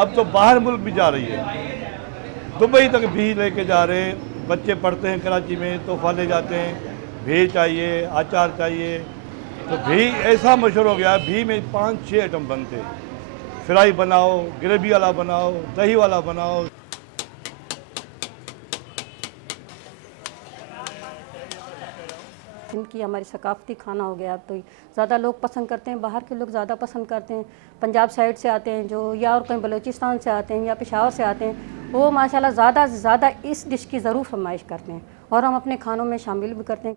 अब तो बाहर मुल्क भी जा रही है, दुबई तक भी लेके जा रहे हैं। बच्चे पढ़ते हैं कराची में, तोहफा ले जाते हैं, भी चाहिए, अचार चाहिए। तो भी ऐसा मशहूर हो गया, भी में 5-6 आइटम बनते हैं। फ्राई बनाओ, ग्रेवी वाला बनाओ, दही वाला बनाओ। सिंध की हमारी सकाफ़ती खाना हो गया, तो ज़्यादा लोग पसंद करते हैं, बाहर के लोग ज़्यादा पसंद करते हैं। पंजाब साइड से आते हैं जो, या और कहीं बलूचिस्तान से आते हैं या पेशावर से आते हैं, वो माशाल्लाह ज़्यादा से ज़्यादा इस डिश की ज़रूर फरमाइश करते हैं और हम अपने खानों में शामिल भी करते हैं।